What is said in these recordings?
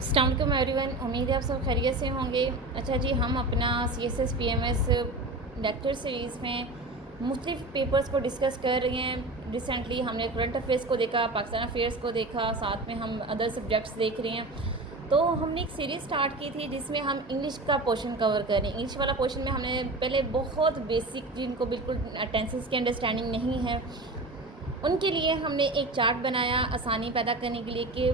अस्सलाम वालेकुम एवरीवन, उम्मीद है आप सब खैरियत से होंगे। अच्छा जी, हम अपना CSS PMS लेक्चर सीरीज़ में मुख्तलिफ़ पेपर्स को डिस्कस कर रहे हैं। रिसेंटली हमने करंट अफेयर्स को देखा, पाकिस्तान अफेयर्स को देखा, साथ में हम अदर सब्जेक्ट्स देख रहे हैं। तो हमने एक सीरीज़ स्टार्ट की थी जिसमें हम इंग्लिश का पोर्शन कवर कर रहे हैं। इंग्लिश वाला पोर्शन में हमने पहले बहुत बेसिक, जिनको बिल्कुल टेंसेस की अंडरस्टैंडिंग नहीं है, उनके लिए हमने एक चार्ट बनाया आसानी पैदा करने के लिए कि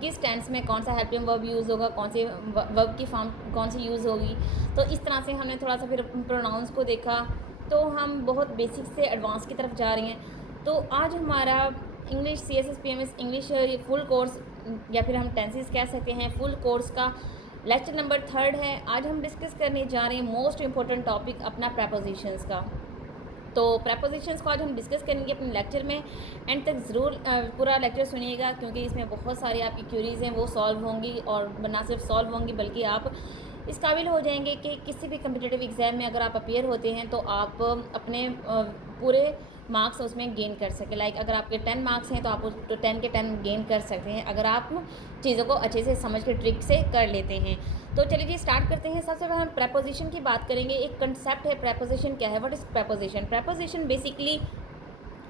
किस टेंस में कौन सा हेल्पिंग वर्ब यूज़ होगा, कौन से वर्ब की फॉर्म कौन सी यूज़ होगी। तो इस तरह से हमने थोड़ा सा फिर प्रोनाउंस को देखा। तो हम बहुत बेसिक से एडवांस की तरफ जा रहे हैं। तो आज हमारा English CSS PMS English full course, या फिर हम टेंसेस कह सकते हैं, फुल कोर्स का लेक्चर नंबर 3 है। आज हम डिस्कस करने जा रहे हैं मोस्ट इम्पोर्टेंट टॉपिक अपना प्रपोजिशंस का। तो प्रपोजिशंस को आज हम डिस्कस करेंगे अपने लेक्चर में। एंड तक ज़रूर पूरा लेक्चर सुनिएगा, क्योंकि इसमें बहुत सारी आपकी क्यूरीज़ हैं वो सॉल्व होंगी, और ना सिर्फ सॉल्व होंगी बल्कि आप इस काबिल हो जाएंगे कि किसी भी कम्पिटिटिव एग्ज़ाम में अगर आप अपियर होते हैं तो आप अपने पूरे मार्क्स उसमें गेन कर सकें। लाइक अगर आपके 10 मार्क्स हैं तो आप उस 10 के 10 गेन कर सकते हैं, अगर आप चीज़ों को अच्छे से समझ के ट्रिक से कर लेते हैं। तो चलिए जी स्टार्ट करते हैं। सबसे पहले हम प्रपोजिशन की बात करेंगे। एक कंसेप्ट है प्रपोजिशन क्या है, what is preposition. Preposition basically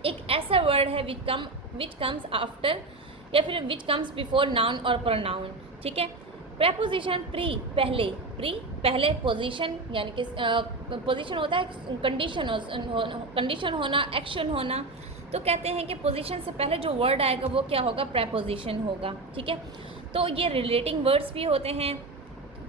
एक ऐसा वर्ड है विच कम्स आफ्टर, या फिर विच कम्स बिफोर नाउन और प्रोनाउन। ठीक है। प्रपोजिशन पहले पोजीशन, यानी कि पोजीशन होता है कंडीशन होना, एक्शन होना। तो कहते हैं कि पोजीशन से पहले जो वर्ड आएगा वो क्या होगा, प्रपोजिशन होगा। ठीक है। तो ये रिलेटिंग वर्ड्स भी होते हैं,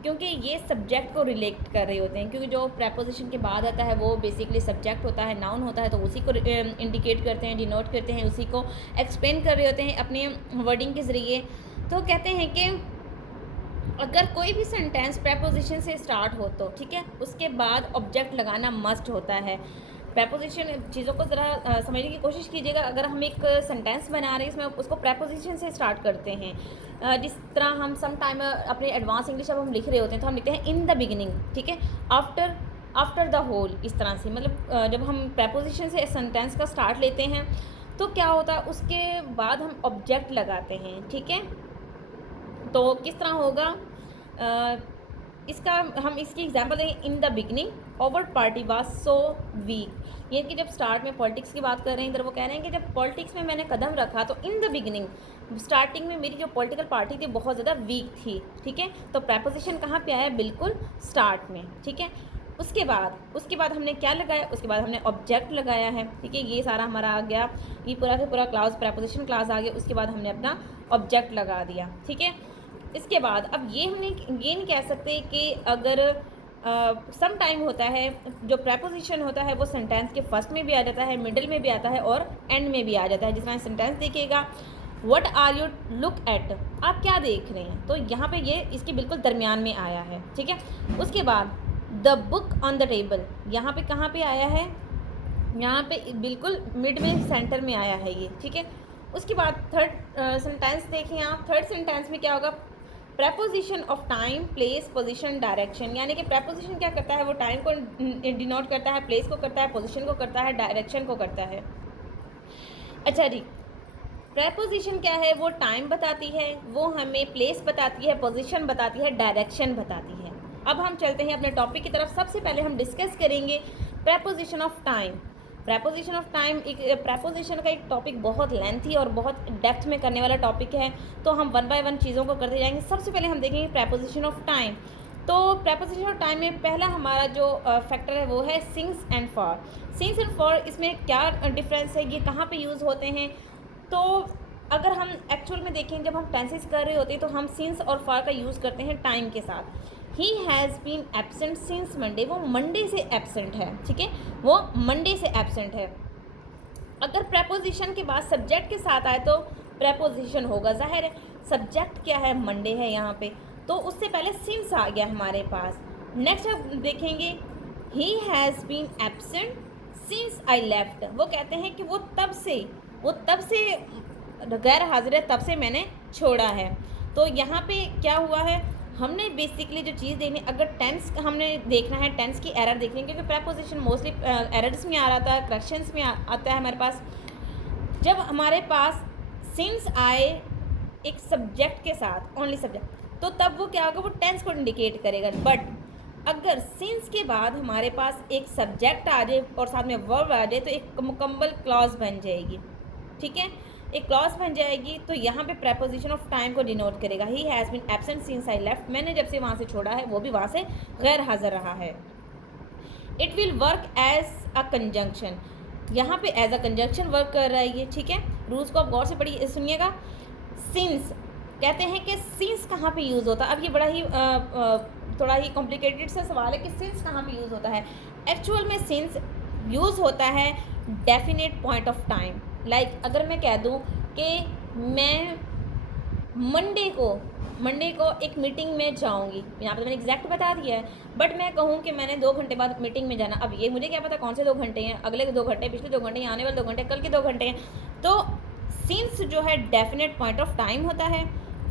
क्योंकि ये सब्जेक्ट को रिलेट कर रहे होते हैं, क्योंकि जो प्रपोजिशन के बाद आता है वो बेसिकली सब्जेक्ट होता है, नाउन होता है, तो उसी को इंडिकेट करते हैं, डिनोट करते हैं, उसी को एक्सप्लेन कर रहे होते हैं अपनी वर्डिंग के ज़रिए। तो कहते हैं कि अगर कोई भी सेंटेंस प्रपोजिशन से स्टार्ट हो तो ठीक है, उसके बाद ऑब्जेक्ट लगाना मस्ट होता है। प्रपोजिशन चीज़ों को ज़रा समझने की कोशिश कीजिएगा। अगर हम एक सेंटेंस बना रहे हैं इसमें उसको प्रपोजिशन से स्टार्ट करते हैं, जिस तरह हम सम टाइम अपने एडवांस इंग्लिश जब हम लिख रहे होते हैं तो हम लिखते हैं इन द बिगिनिंग, ठीक है, आफ्टर द होल, इस तरह से। मतलब जब हम प्रपोजिशन से सेंटेंस का स्टार्ट लेते हैं तो क्या होता है, उसके बाद हम ऑब्जेक्ट लगाते हैं। ठीक है। तो किस तरह होगा इसका, हम इसकी एग्जांपल देंगे। In the beginning over party was so weak. ये कि जब स्टार्ट में पॉलिटिक्स की बात कर रहे हैं, इधर वो कह रहे हैं कि जब पॉलिटिक्स में मैंने कदम रखा तो इन द बिगनिंग स्टार्टिंग में मेरी जो पॉलिटिकल पार्टी थी बहुत ज़्यादा वीक थी। ठीक है। तो प्रपोजिशन कहाँ पे आया, बिल्कुल स्टार्ट में। ठीक है। उसके बाद हमने क्या लगाया, उसके बाद हमने ऑब्जेक्ट लगाया है। ठीक है। ये सारा हमारा आ गया, ये पूरा का पूरा क्लास प्रपोजिशन क्लास आ गया। उसके बाद हमने अपना ऑब्जेक्ट लगा दिया। ठीक है। इसके बाद अब ये नहीं कह सकते कि अगर सम टाइम होता है जो प्रपोजिशन होता है वो सेंटेंस के फर्स्ट में भी आ जाता है, मिडिल में भी आता है और एंड में भी आ जाता है। जिस तरह सेंटेंस देखिएगा, what are you look at, आप क्या देख रहे हैं, तो यहाँ पे ये इसके बिल्कुल दरमियान में आया है। ठीक है। उसके बाद the book on the table, यहाँ पे कहाँ पे आया है, यहाँ पे बिल्कुल मिड में, सेंटर में आया है ये। ठीक है। उसके बाद थर्ड सेंटेंस देखें आप। थर्ड सेंटेंस में क्या होगा, preposition of time, place, position, direction. यानी कि प्रपोजिशन क्या करता है, वो टाइम को डिनोट करता है, प्लेस को करता है, पोजीशन को करता है, डायरेक्शन को करता है। अच्छा जी, प्रपोजिशन क्या है, वो टाइम बताती है, वो हमें प्लेस बताती है, पोजीशन बताती है, डायरेक्शन बताती है। अब हम चलते हैं अपने टॉपिक की तरफ। सबसे पहले हम डिस्कस करेंगे preposition of time. Preposition of time एक प्रपोजिशन का एक टॉपिक बहुत लेंथी और बहुत डेप्थ में करने वाला टॉपिक है, तो हम वन बाय वन चीज़ों को करते जाएंगे। सबसे पहले हम देखेंगे प्रपोजिशन ऑफ टाइम। तो प्रपोजिशन ऑफ टाइम में पहला हमारा जो फैक्टर है वो है since and for. Since and for, इसमें क्या डिफरेंस है, ये कहाँ पे यूज़ होते हैं। तो अगर हम एक्चुअल में देखें, जब हम टेंसेस कर रहे होते हैं तो हम सिंस और फॉर का यूज़ करते हैं टाइम के साथ। He has been absent since Monday, वो मंडे से एब्सेंट है। ठीक है, वो मंडे से एब्सेंट है। अगर प्रपोजिशन के बाद सब्जेक्ट के साथ आए तो प्रपोजिशन होगा, जाहिर है सब्जेक्ट क्या है, मंडे है यहाँ पे, तो उससे पहले सिंस आ गया हमारे पास। नेक्स्ट अब देखेंगे, he has been absent since I left. वो कहते हैं कि वो तब से गैर हाजिर है, तब से मैंने छोड़ा है। तो यहाँ पे क्या हुआ है, हमने बेसिकली जो चीज़ देखनी, अगर टेंस हमने देखना है, टेंस की एरर देखनी है, क्योंकि प्रपोजिशन मोस्टली एरर्स में आ रहा था, करेक्शंस में आता है हमारे पास। जब हमारे पास सिंस आए एक सब्जेक्ट के साथ, ओनली सब्जेक्ट, तो तब वो क्या होगा, वो टेंस को इंडिकेट करेगा। बट अगर सिंस के बाद हमारे पास एक सब्जेक्ट आ जाए और साथ में वर्ब आ जाए तो एक मुकम्मल क्लॉज बन जाएगी, ठीक है, एक क्लॉज बन जाएगी। तो यहाँ पे प्रेपोजिशन ऑफ टाइम को डिनोट करेगा। He has been absent since I left, मैंने जब से वहाँ से छोड़ा है वो भी वहाँ से गैर हाजिर रहा है। It will work as a conjunction, यहाँ पे एज अ कंजंक्शन वर्क कर रहा है ये, ठीक है। रूल्स को आप गौर से पढ़िए, सुनिएगा। सिंस कहते हैं कि सिंस कहाँ पे यूज़ होता है। अब ये बड़ा ही थोड़ा ही कॉम्प्लिकेटेड सा सवाल है कि सिंस कहाँ पे यूज़ होता है। एक्चुअल में सिंस यूज़ होता है definite point of time. Like अगर मैं कह दूँ कि मैं मंडे को एक मीटिंग में जाऊंगी, यहाँ पे मैंने एग्जैक्ट बता दिया है, बट मैं कहूँ कि मैंने 2 घंटे बाद मीटिंग में जाना। अब ये मुझे क्या पता कौन से 2 घंटे हैं, अगले 2 घंटे, पिछले 2 घंटे, आने वाले 2 घंटे, कल के 2 घंटे हैं। तो सिंस जो है डेफिनेट पॉइंट ऑफ टाइम होता है।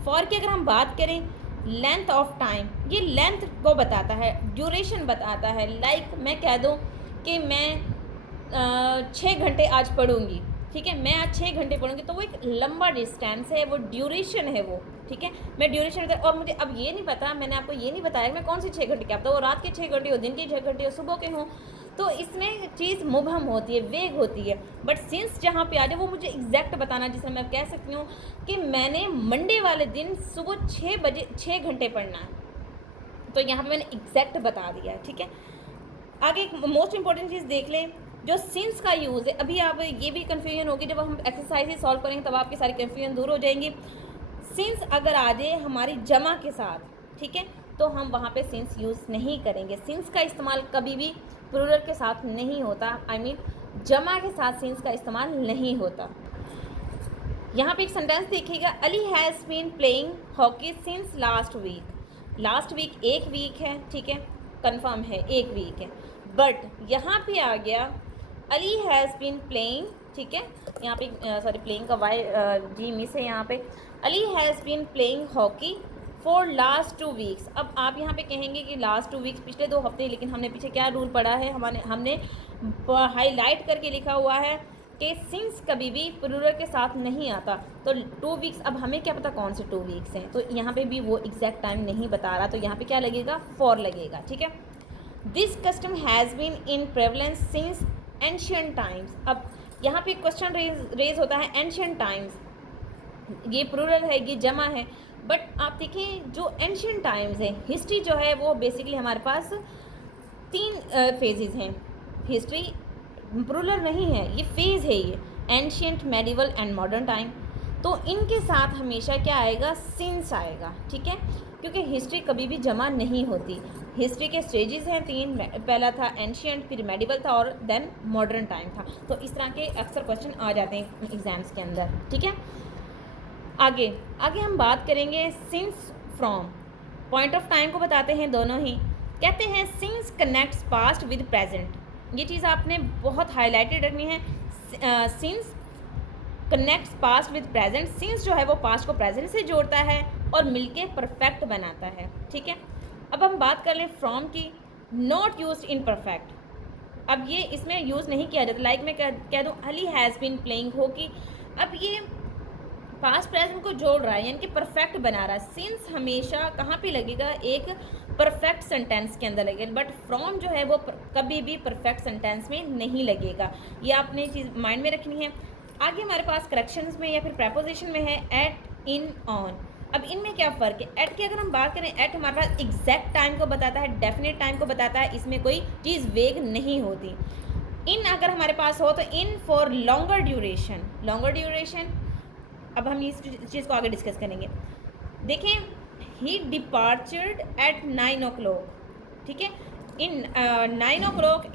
फॉर की अगर हम बात करें, लेंथ ऑफ टाइम, ये लेंथ को बताता है, ड्यूरेशन बताता है। लाइक मैं कह दूँ कि मैं 6 घंटे आज पढ़ूंगी, ठीक है, मैं आज 6 घंटे पढ़ूंगी, तो वो एक लंबा डिस्टेंस है, वो ड्यूरेशन है वो, ठीक है, मैं ड्यूरेशन। और मुझे अब ये नहीं पता, मैंने आपको ये नहीं बताया कि मैं कौन सी 6 घंटे क्या पता वो रात के 6 घंटे हो, दिन के 6 घंटे हो, सुबह के हों, तो इसमें चीज़ मुबहम होती है, वेग होती है। बट सिंस जहाँ पे आ जाए वो मुझे एग्जैक्ट बताना, जिसमें मैं कह सकती हूँ कि मैंने मंडे वाले दिन सुबह 6 बजे 6 घंटे पढ़ना है, तो यहाँ पे मैंने एग्जैक्ट बता दिया है, ठीक है। आगे एक मोस्ट इंपॉर्टेंट चीज़ देख लें, जो सिंस का यूज़ है। अभी आप ये भी कन्फ्यूजन होगी, जब हम एक्सरसाइज सॉल्व करेंगे तब आपकी सारी कन्फ्यूजन दूर हो जाएंगी। सिंस अगर आ जाए हमारी जमा के साथ, ठीक है, तो हम वहाँ पे सिंस यूज़ नहीं करेंगे। सिंस का इस्तेमाल कभी भी प्लूरल के साथ नहीं होता, आई मीन जमा के साथ सिंस का इस्तेमाल नहीं होता। यहाँ पे एक सेंटेंस देखिएगा, Ali has been playing hockey since last week. Last week एक वीक है, ठीक है, कंफर्म है, एक वीक है। बट यहाँ पे आ गया अली हैज़ बीन प्लेइंग, ठीक है, यहाँ पे सॉरी प्लेइंग का वाई जी मिस है यहाँ पे। Ali has been playing hockey for last 2 weeks. अब आप यहाँ पे कहेंगे कि लास्ट 2 वीक्स पिछले 2 हफ्ते, लेकिन हमने पीछे क्या रूल पढ़ा है, हमने हाईलाइट करके लिखा हुआ है कि सिंस कभी भी प्लूरल के साथ नहीं आता। तो 2 वीक्स, अब हमें क्या पता कौन से 2 वीक्स हैं, तो यहाँ पे भी वो एग्जैक्ट टाइम नहीं बता रहा, तो यहाँ पे क्या लगेगा, फॉर लगेगा, ठीक है। This custom has been in prevalence since ancient times. अब यहाँ पे क्वेश्चन रेज होता है, एंशियंट टाइम्स ये प्लूरल है, ये जमा है, बट आप देखें जो एंशियंट टाइम्स है, हिस्ट्री जो है वो बेसिकली हमारे पास 3 फेजेस हैं। हिस्ट्री प्लूरल नहीं है, ये फेज़ है, ये ancient, medieval and modern time. तो इनके साथ हमेशा क्या आएगा, सिंस आएगा, ठीक है, क्योंकि हिस्ट्री कभी भी जमा नहीं होती। हिस्ट्री के स्टेजेस हैं 3, पहला था एंशियंट, फिर मेडिवल था और देन मॉडर्न टाइम था। तो इस तरह के अक्सर क्वेश्चन आ जाते हैं एग्जाम्स के अंदर, ठीक है। आगे हम बात करेंगे since from. Point of time को बताते हैं दोनों ही, कहते हैं since connects past with present. ये चीज़ आपने बहुत हाईलाइटेड रखनी है, since connects past with present. Since जो है वो पास्ट को प्रेजेंट से जोड़ता है और मिलके परफेक्ट बनाता है, ठीक है। अब हम बात कर लें फ्रॉम की, नॉट यूज्ड इन परफेक्ट। अब ये इसमें यूज़ नहीं किया जाता। लाइक मैं कह दूँ Ali has been playing hockey, अब ये पास्ट प्रेजेंट को जोड़ रहा है, यानी कि परफेक्ट बना रहा है। सिंस हमेशा कहाँ पे लगेगा, एक परफेक्ट सेंटेंस के अंदर लगेगा, बट फ्रॉम जो है वो कभी भी परफेक्ट सेंटेंस में नहीं लगेगा। ये आपने चीज़ माइंड में रखनी है। आगे हमारे पास करेक्शंस में या फिर प्रेपोजिशन में है एट, इन, ऑन। अब इनमें क्या फ़र्क है, एट की अगर हम बात करें, एट हमारे पास एग्जैक्ट टाइम को बताता है, डेफिनेट टाइम को बताता है, इसमें कोई चीज़ वेग नहीं होती। इन अगर हमारे पास हो तो in for longer duration, longer duration. अब हम इस चीज़ को आगे डिस्कस करेंगे। देखें, ही डिपार्चर्ड एट 9 o'clock, ठीक है, इन 9 o'clock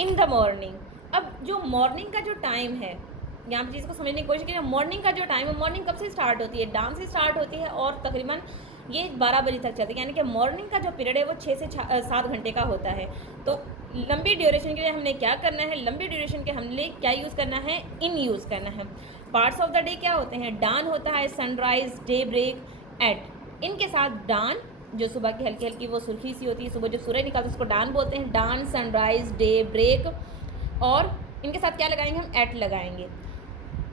इन द मॉर्निंग। अब जो मॉर्निंग का जो टाइम है, यहाँ पर चीज़ को समझने की कोशिश करें। मॉर्निंग का जो टाइम है, मॉर्निंग कब से स्टार्ट होती है, डांस से स्टार्ट होती है और तकरीबन ये 12 बजे तक चलती है, यानी कि मॉर्निंग का जो पीरियड है वो 6 से 7 घंटे का होता है। तो लंबी ड्यूरेशन के लिए हमने क्या करना है, लंबी ड्यूरेशन के हमने क्या यूज़ करना है, इन यूज़ करना है। पार्ट्स ऑफ द डे क्या होते हैं, डान होता है, सनराइज, डे ब्रेक, एट। इनके साथ डान जो सुबह की हल्की हल्की वो सुर्खी सी होती है, सुबह जब सूरज निकलता है उसको डान बोलते हैं, डान, सनराइज, डे ब्रेक, और इनके साथ क्या लगाएंगे हम, एट लगाएंगे।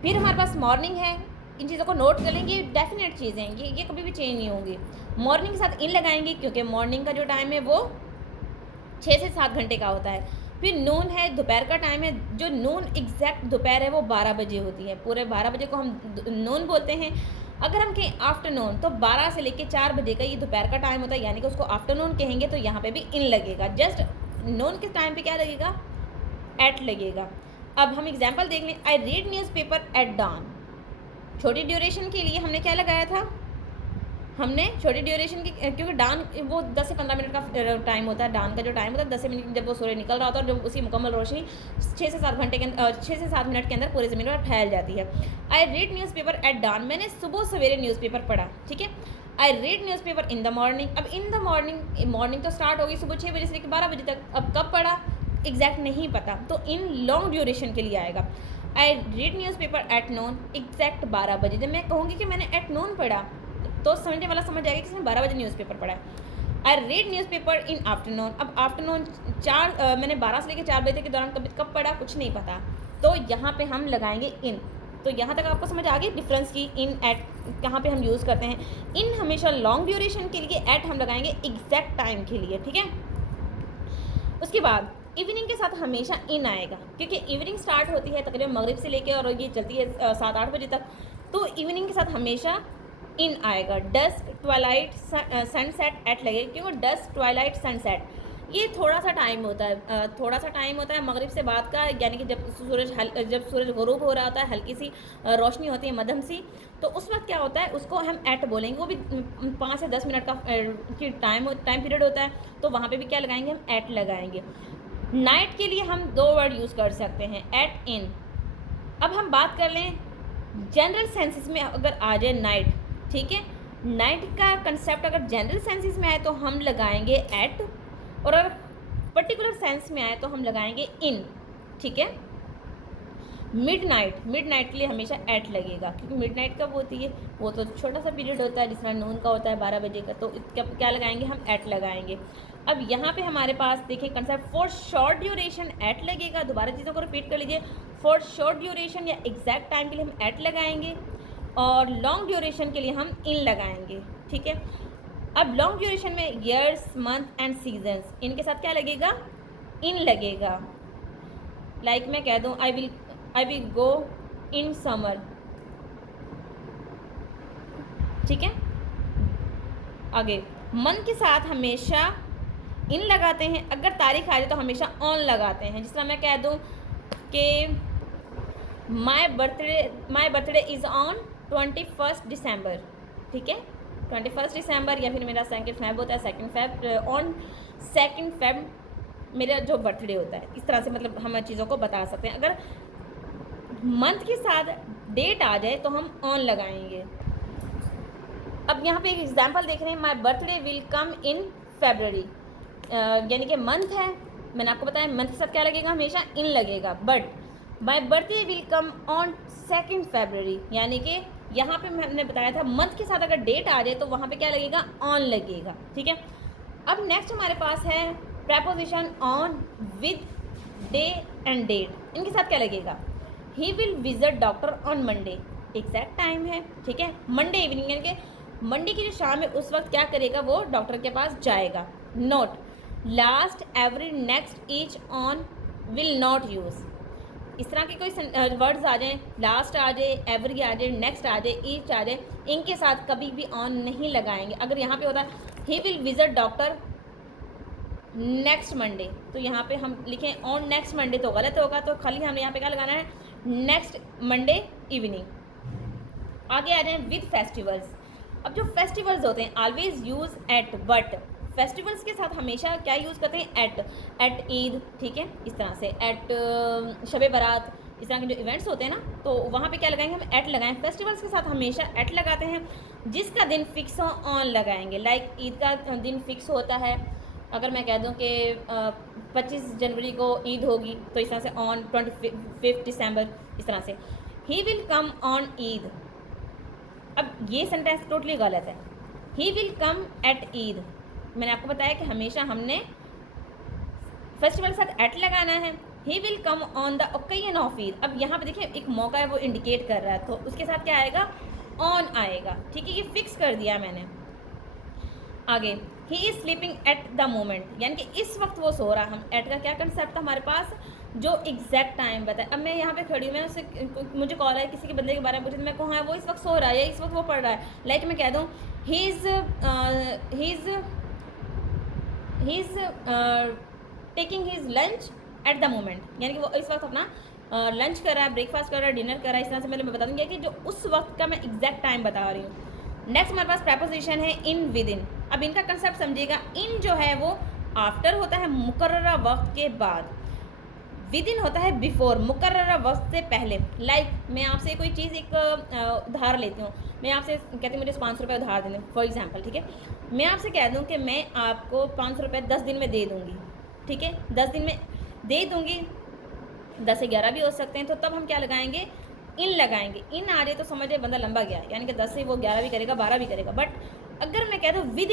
फिर हमारे पास मॉर्निंग है, इन चीज़ों को नोट कर लेंगे, डेफिनेट चीज़ें हैं, ये कभी भी चेंज नहीं होंगी। मॉर्निंग के साथ इन लगाएंगे क्योंकि मॉर्निंग का जो टाइम है वो 6 से 7 घंटे का होता है। फिर नून है, दोपहर का टाइम है, जो नून एग्जैक्ट दोपहर है वो 12 बजे होती है, पूरे 12 बजे को हम नून बोलते हैं। अगर हम कहें आफ्टरनून तो 12 से लेकर 4 बजे का ये दोपहर का टाइम होता है, यानी कि उसको आफ्टरनून कहेंगे तो यहाँ पे भी इन लगेगा। जस्ट नून के टाइम पे क्या लगेगा, एट लगेगा। अब हम एग्जाम्पल देख लें, I read newspaper at dawn. छोटी ड्यूरेशन के लिए हमने क्या लगाया था, हमने छोटी ड्यूरेशन की, क्योंकि डान वो 10 से 15 मिनट का टाइम होता है, डान का जो टाइम होता है 10 से मिनट, जब वो सूर्य निकल रहा होता है और जब उसकी मुकम्मल रोशनी 6 से 7 घंटे के 6 से 7 मिनट के अंदर पूरी ज़मीन पर फैल जाती है। आई रीड न्यूज़पेपर एट डान, मैंने सुबह सवेरे न्यूज़पेपर पढ़ा, ठीक है। आई read newspaper in the morning, अब इन द मॉर्निंग तो स्टार्ट होगी सुबह 6 बजे से लेकर 12 बजे तक, अब कब पढ़ा एग्जैक्ट नहीं पता, तो इन लॉन्ग ड्यूरेशन के लिए आएगा। आई read newspaper at noon, exact 12 बजे। जब मैं कहूँगी कि मैंने एट नून पढ़ा तो समझने वाला समझ जाएगा कि इसने 12 बजे न्यूज़पेपर पढ़ा है। आई रीड न्यूज़पेपर इन आफ्टरनून, अब आफ्टरनून मैंने 12 से लेकर 4 बजे के दौरान कब पढ़ा कुछ नहीं पता, तो यहाँ पे हम लगाएंगे इन। तो यहाँ तक आपको समझ आ गई डिफरेंस की इन एट कहाँ पे हम यूज़ करते हैं। इन हमेशा लॉन्ग ड्यूरेशन के लिए, एट हम लगाएंगे एग्जैक्ट टाइम के लिए, ठीक है। उसके बाद इवनिंग के साथ हमेशा इन आएगा, क्योंकि इवनिंग स्टार्ट होती है तकरीबन मगरिब से लेकर और ये चलती है 7-8 बजे तक, तो इवनिंग के साथ हमेशा इन आएगा। डस्क, ट्वाइलाइट, सनसेट एट लगेगा, क्योंकि डस्क, ट्वाइलाइट, सनसेट ये थोड़ा सा टाइम होता है मगरिब से बाद का, यानी कि जब सूरज गुरूब हो रहा होता है, हल्की सी रोशनी होती है मध्यम सी, तो उस वक्त क्या होता है उसको हम एट बोलेंगे। वो भी 5 से 10 मिनट का टाइम पीरियड होता है, तो वहाँ पे भी क्या लगाएंगे, हम एट लगाएंगे। नाइट के लिए हम 2 वर्ड यूज़ कर सकते हैं, एट, इन। अब हम बात कर लें जनरल सेंसेस में, अगर आ जाए नाइट, ठीक है, नाइट का कंसेप्ट अगर जनरल सेंसेस में आए तो हम लगाएंगे एट, और अगर पर्टिकुलर सेंस में आए तो हम लगाएंगे इन, ठीक है। मिडनाइट के लिए हमेशा एट लगेगा, क्योंकि मिडनाइट कब होती है, वो तो छोटा सा पीरियड होता है जिस तरह नून का होता है 12 बजे का, तो क्या लगाएंगे, हम एट लगाएंगे। अब यहाँ पे हमारे पास देखें concept, for short duration at लगेगा। दोबारा चीज़ों को रिपीट कर लीजिए, फॉर शॉर्ट ड्यूरेशन या एग्जैक्ट टाइम के लिए हम एट लगाएंगे, और लॉन्ग ड्यूरेशन के लिए हम इन लगाएंगे, ठीक है। अब लॉन्ग ड्यूरेशन में ईयर्स, मंथ एंड सीजन्स, इनके साथ क्या लगेगा, इन लगेगा। लाइक मैं कह दूँ I will go in summer, ठीक है। आगे मंथ के साथ हमेशा इन लगाते हैं, अगर तारीख आ जाए तो हमेशा ऑन लगाते हैं। जिस तरह मैं कह दूँ कि माई बर्थडे इज़ ऑन 21 दिसंबर, ठीक है, 21 दिसंबर, या फिर मेरा 2 फेब होता है, 2 फेब, ऑन 2 फेब मेरा जो बर्थडे होता है। इस तरह से मतलब हम चीज़ों को बता सकते हैं। अगर मंथ के साथ डेट आ जाए तो हम ऑन लगाएंगे। अब यहाँ पे एक एग्जांपल देख रहे हैं, माई बर्थडे विल कम इन फेब्रवरी, यानी कि मंथ है, मैंने आपको बताया मंथ के साथ क्या लगेगा, हमेशा इन लगेगा। But my birthday will come on 2 February, यानी कि यहाँ पे मैंने बताया था मंथ के साथ अगर डेट आ जाए तो वहाँ पे क्या लगेगा, ऑन लगेगा, ठीक है। अब नेक्स्ट हमारे पास है preposition on, with, day and date, इनके साथ क्या लगेगा, he will visit doctor on Monday, exact time है, ठीक है, मंडे इवनिंग, यानी कि मंडे की जो शाम है उस वक्त क्या करेगा, वो डॉक्टर के पास जाएगा। Note, last, every, next, each, on, will not use, इस तरह के कोई वर्ड्स आ जाएं, लास्ट आ जाए, एवरी आ जाए, नेक्स्ट आ जाए, ईच आ जाए, इनके साथ कभी भी ऑन नहीं लगाएंगे। अगर यहाँ पे होता है he will visit doctor next Monday, तो यहाँ पे हम लिखें ऑन नेक्स्ट मंडे तो गलत होगा, तो खाली हमें यहाँ पे क्या लगाना है, नेक्स्ट मंडे इवनिंग। आगे आ जाए विद फेस्टिवल्स। अब जो फेस्टिवल्स होते हैं always use eight, but festivals के साथ हमेशा क्या यूज़ करते हैं, एट ईद, ठीक है, इस तरह से एट शब बारात, इस तरह के जो इवेंट्स होते हैं ना, तो वहाँ पे क्या लगाएंगे, हम एट लगाएं। फेस्टिवल्स के साथ हमेशा एट लगाते हैं। जिसका दिन फिक्स हो ऑन लगाएंगे, लाइक ईद का दिन फिक्स होता है, अगर मैं कह दूं कि 25 जनवरी को ईद होगी तो इस तरह से ऑन 25 दिसंबर, इस तरह से he will come on Eid. अब ये सेंटेंस टोटली गलत है, he will come at Eid. मैंने आपको बताया कि हमेशा हमने फेस्टिवल के साथ एट लगाना है। He will come on the occasion of Eid. अब यहाँ पे देखिए एक मौका है वो इंडिकेट कर रहा है, तो उसके साथ क्या आएगा, ऑन आएगा, ठीक है, ये फिक्स कर दिया मैंने। आगे, he is sleeping at the moment, यानी कि इस वक्त वो सो रहा। हम एट का क्या कंसेप्ट था हमारे पास, जो एग्जैक्ट टाइम बताए। अब मैं यहाँ पे खड़ी हूँ, मैं उससे, मुझे कॉल है किसी के बंदे के बारे में पूछे तो मैं कहूँ हाँ वो इस वक्त सो रहा है या इस वक्त वो पढ़ रहा है। लाइक मैं कह दूँ he is taking his lunch at the moment, यानी कि वो इस वक्त अपना लंच कर रहा है, ब्रेकफास्ट कर रहा है, डिनर कर रहा है। इस तरह से मैं बता दूँगी कि जो उस वक्त का मैं एग्जैक्ट टाइम बता रही हूँ। नेक्स्ट हमारे पास प्रपोजिशन है इन विद इन। अब इनका कंसेप्ट समझिएगा। इन जो है वो आफ्टर होता है मुकर्ररा वक्त के बाद, विद इन होता है बिफोर मुकर्ररा वक्त से पहले। लाइक मैं आपसे कोई चीज़ एक उधार लेती हूँ, मैं आपसे कहती हूँ मुझे 500 रुपये उधार दे दें फॉर एग्जांपल, ठीक है। मैं आपसे कह दूँ कि मैं आपको 500 रुपये 10 दिन में दे दूँगी, ठीक है, 10 दिन में दे दूँगी, 10 से 11 भी हो सकते हैं। तो तब हम क्या लगाएंगे, इन लगाएंगे। इन आ जाए तो समझिए बंदा लंबा गया, यानी कि 10 से वो 11 भी करेगा, 12 भी करेगा। बट अगर मैं कह दूँ विद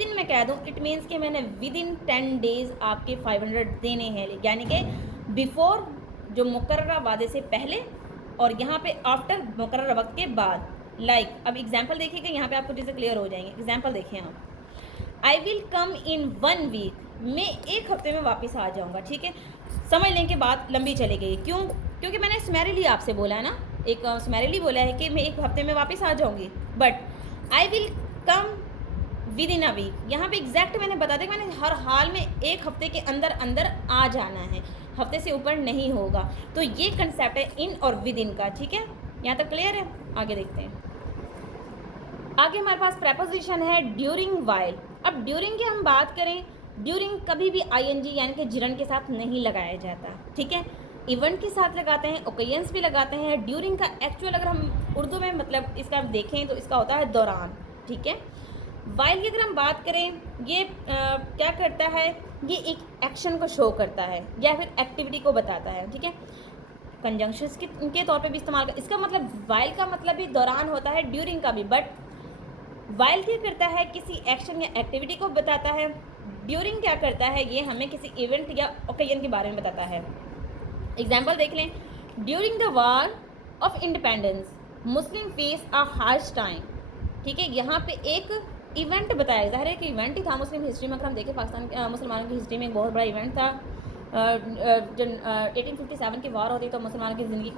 इन मैं कह दूँ, इट मीन्स कि मैंने विद इन 10 डेज़ आपके 500 देने हैं, यानी कि बिफोर जो मुकर्ररा वादे से पहले और यहाँ पे आफ्टर मुकर्ररा वक्त के बाद। लाइक अब एग्जाम्पल देखिएगा, यहाँ पे आपको चीज़ें क्लियर हो जाएंगी। एग्जाम्पल देखिए आप, आई विल कम इन 1 वीक, मैं 1 हफ्ते में वापस आ जाऊँगा, ठीक है। समझ लें कि बात लंबी चली गई, क्यों, क्योंकि मैंने स्मैरिली आपसे बोला है ना, एक स्मैरिली बोला है कि मैं 1 हफ्ते में वापस आ जाऊँगी। But I will come with in a week, यहाँ पे एग्जैक्ट मैंने बता दिया कि मैंने हर हाल में 1 हफ्ते के अंदर अंदर आ जाना है, हफ्ते से ऊपर नहीं होगा। तो ये कंसेप्ट है इन और विद इन का, ठीक है। यहाँ तक क्लियर है। आगे देखते हैं। आगे हमारे पास प्रपोजिशन है ड्यूरिंग वाइल। अब ड्यूरिंग की हम बात करें, ड्यूरिंग कभी भी आईएनजी यानी कि जिरन के साथ नहीं लगाया जाता, ठीक है। इवेंट के साथ लगाते हैं, ओकेजन्स भी लगाते हैं। ड्यूरिंग का एक्चुअल अगर हम उर्दू में मतलब इसका देखें तो इसका होता है दौरान, ठीक है। वाइल की अगर हम बात करें, ये क्या करता है, ये एक एक्शन को शो करता है या फिर एक्टिविटी को बताता है, ठीक है। कंजंक्शंस के तौर पे भी इस्तेमाल कर, इसका मतलब वाइल का मतलब भी दौरान होता है, ड्यूरिंग का भी। बट वाइल क्या करता है, किसी एक्शन या एक्टिविटी को बताता है। ड्यूरिंग क्या करता है, ये हमें किसी इवेंट या ओकेजन के बारे में बताता है। एग्जाम्पल देख लें, during the war of independence Muslim face a harsh time, ठीक है। यहाँ पे एक इवेंट बताया, ज़ाहिर है कि इवेंट ही था मुस्लिम हिस्ट्री में। अगर हम देखें पाकिस्तान मुसलमानों की हिस्ट्री में एक बहुत बड़ा इवेंट था। जब 1857 की वार होती तो मुसलमानों की ज़िंदगी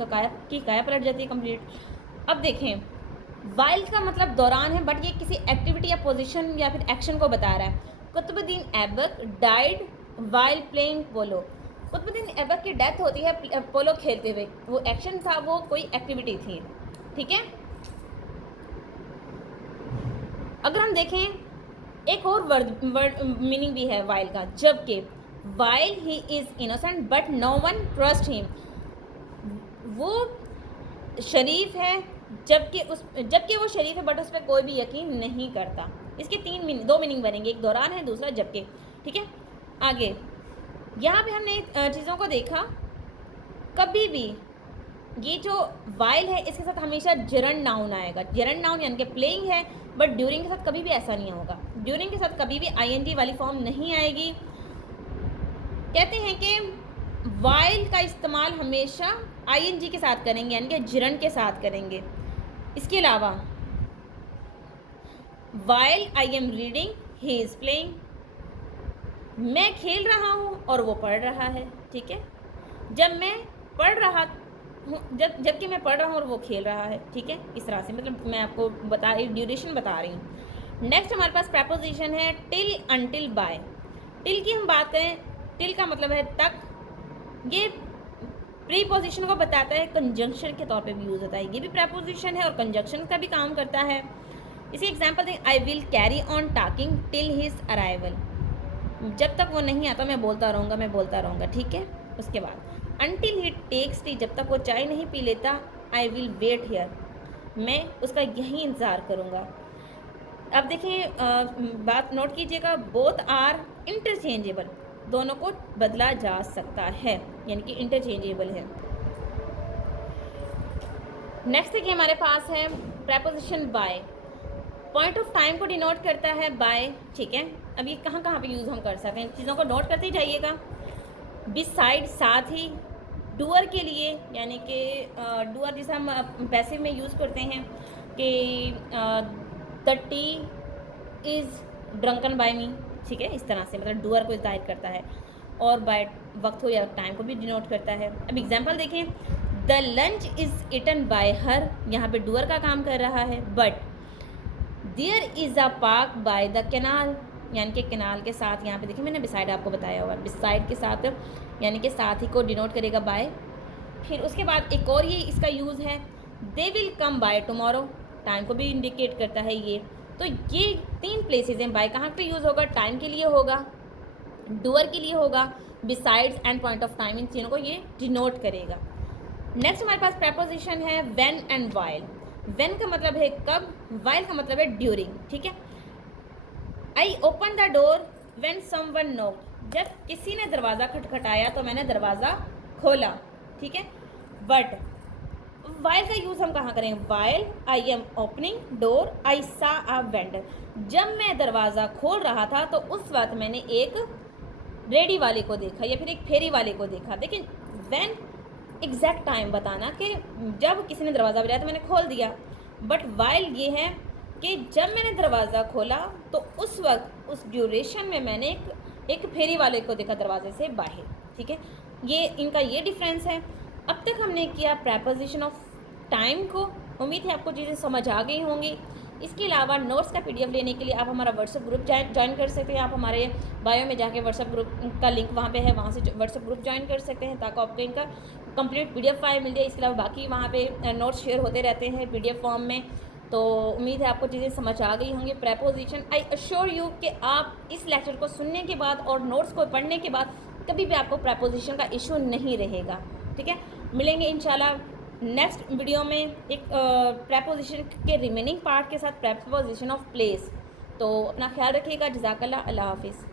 की काया पलट जाती है कम्प्लीट। अब देखें, वाइल का मतलब दौरान है, बट ये किसी एक्टिविटी या पोजीशन या फिर एक्शन को बता रहा है। Qutubuddin Aibak died while playing polo. Qutubuddin Aibak की डेथ होती है पोलो खेलते हुए। वो एक्शन था, वो कोई एक्टिविटी थी, ठीक है। अगर हम देखें, एक और वर्ड मीनिंग भी है वाइल का, जबकि while he is innocent but no one trust him. वो शरीफ है जबकि वो शरीफ है बट उस पर कोई भी यकीन नहीं करता। इसके दो मीनिंग बनेंगे, एक दौरान है, दूसरा जबकि, ठीक है। आगे यहाँ पे हमने चीज़ों को देखा, कभी भी ये जो वाइल है इसके साथ हमेशा जरंड नाउन आएगा। जरंड नाउन यानी कि प्लेइंग है, बट ड्यूरिंग के साथ कभी भी ऐसा नहीं होगा। ड्यूरिंग के साथ कभी भी आईएनजी वाली फॉर्म नहीं आएगी। कहते हैं कि वाइल का इस्तेमाल हमेशा आईएनजी के साथ करेंगे, यानी कि जरंड के साथ करेंगे। इसके अलावा while I am reading he is playing, मैं खेल रहा हूँ और वो पढ़ रहा है, ठीक है। जब मैं पढ़ रहा जबकि मैं पढ़ रहा हूँ और वो खेल रहा है, ठीक है। इस तरह से मतलब मैं आपको ड्यूरेशन बता रही हूँ। नेक्स्ट हमारे पास प्रपोजिशन है टिल अनटिल बाय। टिल की हम बात करें, टिल का मतलब है तक। ये प्रीपोजिशन को बताता है, कंजंक्शन के तौर पे भी यूज़ होता है। ये भी प्रपोजिशन है और कंजंक्शन का भी काम करता है। इसी एग्जाम्पल दें, I will carry on talking till his arrival. जब तक वो नहीं आता मैं बोलता रहूँगा, ठीक है। उसके बाद अनटिल ही टेक्स टी, जब तक वो चाय नहीं पी लेता। आई विल वेट हियर, मैं उसका यहीं इंतज़ार करूँगा। अब देखिए, बात नोट कीजिएगा, बोथ आर इंटरचेंजेबल, दोनों को बदला जा सकता है, यानी कि इंटरचेंजेबल है। नेक्स्ट देखिए हमारे पास है preposition by. Point of time को डिनोट करता है बाय, ठीक है। अब ये कहाँ कहाँ पे यूज़ हम कर सकते हैं, चीज़ों को नोट करते ही जाइएगा। बिसाइड, साथ ही। डूअर के लिए, यानी कि डूअर जिसे हम पैसिव में यूज़ करते हैं। कि the tea is drunken by me, ठीक है, इस तरह से मतलब डूअर को जाहिर करता है, और बाय वक्त को या टाइम को भी डिनोट करता है। अब एग्जांपल देखें, the lunch is eaten by her, यहाँ पे डूअर का काम कर रहा है। But there is a park by the canal, यानी कि कैनाल के साथ, यहाँ पे देखिए मैंने बिसाइड आपको बताया हुआ है, बिसाइड के साथ यानी कि साथ ही को डिनोट करेगा बाय। फिर उसके बाद एक और ये इसका यूज़ है, they will come by tomorrow, time को भी इंडिकेट करता है ये। तो ये 3 प्लेसेस हैं। बाय कहाँ पे यूज़ होगा? टाइम के लिए होगा, डूअर के लिए होगा, besides end point of time, इन तीनों को ये डिनोट करेगा। नेक्स्ट हमारे पास प्रपोजिशन है व्हेन एंड वाइल। व्हेन का मतलब है कब, वाइल का मतलब है ड्यूरिंग, ठीक है। I open the door when someone knocked, जब किसी ने दरवाज़ा खटखटाया तो मैंने दरवाज़ा खोला, ठीक है। बट वाइल का यूज़ हम कहाँ करें? While I am opening door I सा अ वेंडर, जब मैं दरवाज़ा खोल रहा था तो उस वक्त मैंने एक रेडी वाले को देखा या फिर एक फेरी वाले को देखा। देखिए व्हेन एग्जैक्ट टाइम बताना कि जब किसी ने दरवाज़ा बजाया तो मैंने खोल दिया, बट वाइल ये है कि जब मैंने दरवाज़ा खोला तो उस वक्त उस ड्यूरेशन में मैंने एक फेरी वाले को देखा दरवाजे से बाहर, ठीक है। ये इनका ये डिफरेंस है। अब तक हमने किया प्रपोजिशन ऑफ टाइम को। उम्मीद है आपको चीज़ें समझ आ गई होंगी। इसके अलावा नोट्स का पीडीएफ लेने के लिए आप हमारा व्हाट्सएप ग्रुप ज्वाइन कर सकते हैं। आप हमारे बायो में जाके व्हाट्सएप ग्रुप का लिंक वहाँ पे है, वहाँ से व्हाट्सएप ग्रुप ज्वाइन कर सकते हैं ताकि आपको इनका कंप्लीट पीडीएफ फाइल मिल जाए। इसके अलावा बाकी वहाँ पे नोट्स शेयर होते रहते हैं पीडीएफ फॉर्म में। तो उम्मीद है आपको चीज़ें समझ आ गई होंगी। प्रेपोजिशन, आई अश्योर यू कि आप इस लेक्चर को सुनने के बाद और नोट्स को पढ़ने के बाद कभी भी आपको प्रेपोजिशन का इशू नहीं रहेगा, ठीक है। मिलेंगे इंशाल्लाह नेक्स्ट वीडियो में एक प्रेपोजिशन के रिमेनिंग पार्ट के साथ, प्रेपोजिशन ऑफ प्लेस। तो अपना ख्याल रखिएगा। जज़ाकल्लाह, अल्लाह हाफिज़।